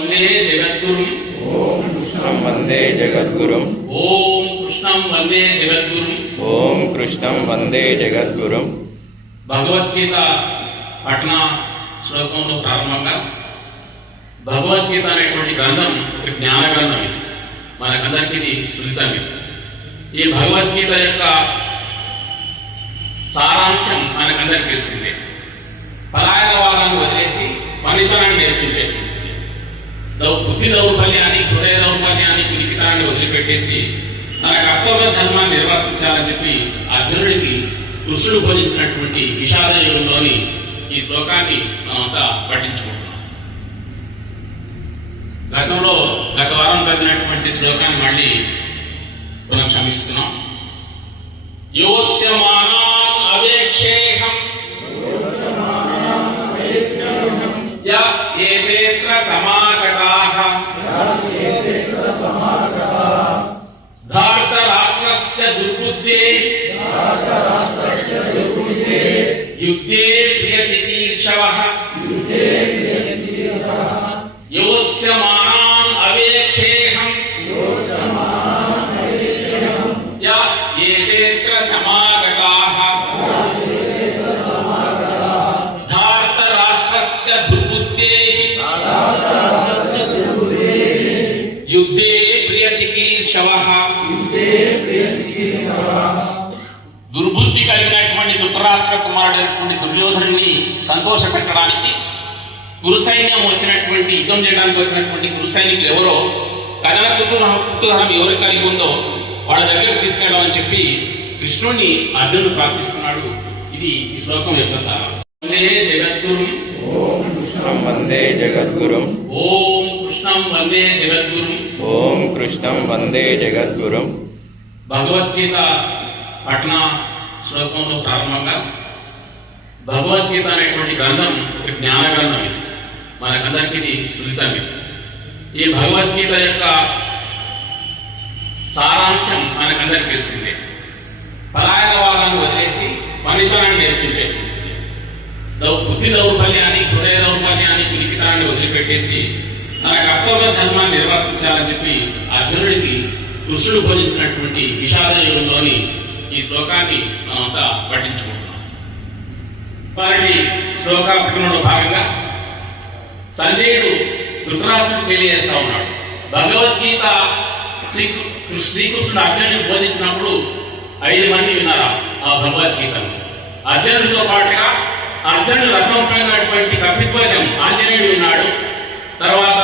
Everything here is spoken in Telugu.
वंदे जगद्गुरुं ओम कृष्णं वंदे जगद्गुरुं ओम कृष्णं वंदे जगद्गुरुं ओम कृष्णं वंदे जगद्गुरुं భగవద్గీత పఠన శ్లోకంలో ప్రారంభంగా భగవద్గీత అనేటువంటి గ్రంథం ఒక జ్ఞాన గ్రంథం. మనకందరికీ ఇది సులితం. ఈ భగవద్గీత యొక్క సారాంశం మనకందరికీ తెలిసిందే. పరాయణవాదాన్ని వదిలేసి పనితనాన్ని నేర్పించేది. బుద్ధి దౌర్బల్యాన్ని, హృదయ దౌర్బల్యాన్ని, పిరికితనాన్ని వదిలిపెట్టేసి తన కర్తవ్య ధర్మాన్ని నిర్వర్తించాలని చెప్పి అర్జునుడికి కృష్ణుడు బోధించినటువంటి విషాద యుగంలోని ఈ శ్లోకాన్ని మనమంతా పఠించుకుంటున్నాం. గత వారం చదివినటువంటి శ్లోకాన్ని మళ్ళీ మనం క్షమిస్తున్నాం. యోత్స్యమానాం అవేక్షేహం యా ఏతేత్ర సమాగతాః ధార్తరాష్ట్రస్య దుర్బుద్ధేః యుద్ధే ప్రియచికీర్షవః యోత్స్యమానాం అవేక్షేహం యా ఏతేత్ర సమాగతాః ధార్తరాష్ట్రస్య దుర్బుద్ధేః యుద్ధే ప్రియచికీర్షవః. దుర్బుద్ధి కలిగినటువంటి ధృతరాష్ట్ర కుమారుడైనటువంటి దుర్యోధనుని సంతోష పెట్టడానికి గురు సైన్యం వచ్చినటువంటి యుద్ధం చేయడానికి వచ్చినటువంటి గురు సైనికులు ఎవరో కథన కుతూహలం ఎవరు కలిగి ఉందో వాళ్ళ దగ్గరకు తీసుకెళ్ళమని చెప్పి కృష్ణుడిని అర్జునుడు ప్రార్థిస్తున్నాడు. ఇది ఈ శ్లోకం యొక్క సారం. వందే జగద్గురుం ओम कृष्णं वंदे जगद्गुरुं ఓం కృష్ణం వందే జగద్గురుం ओम कृष्णं वंदे जगद्गुरुं భగవద్గీత పఠన శ్లోకంలో ప్రారంభంగా భగవద్గీత అనేటువంటి గ్రంథం ఒక జ్ఞాన గ్రంథం. మనకందరికీ ఇది సులితం. ఈ భగవద్గీత యొక్క సారాంశం మనకందరికీ తెలిసిందే. పరాయణవాదాన్ని వదిలేసి పనితనాన్ని నేర్పించేది. బుద్ధి దౌర్బల్యాన్ని, హృదయ దౌర్బల్యాన్ని, పిరికితనాన్ని వదిలిపెట్టేసి తన కర్తవ్య ధర్మాన్ని నిర్వర్తించాలని చెప్పి అర్జునుడికి కృష్ణుడు బోధించినటువంటి విషాద యుగంలోని ఈ శ్లోకాన్ని మనమంతా పఠించుకుంటున్నాం. వారి శ్లోక పఠనంలో భాగంగా సంజయుడు ధృతరాష్ట్రుడికి తెలియజేస్తా ఉన్నాడు. భగవద్గీత శ్రీకృష్ణుడు అర్జునుడికి బోధించినప్పుడు 5 మంది విన్నారు ఆ భగవద్గీతను. అర్జునుడితో పాటుగా అర్జునుడు రథం పైనటువంటి కపిధ్వజం ఆంజనేయుడు విన్నాడు. తర్వాత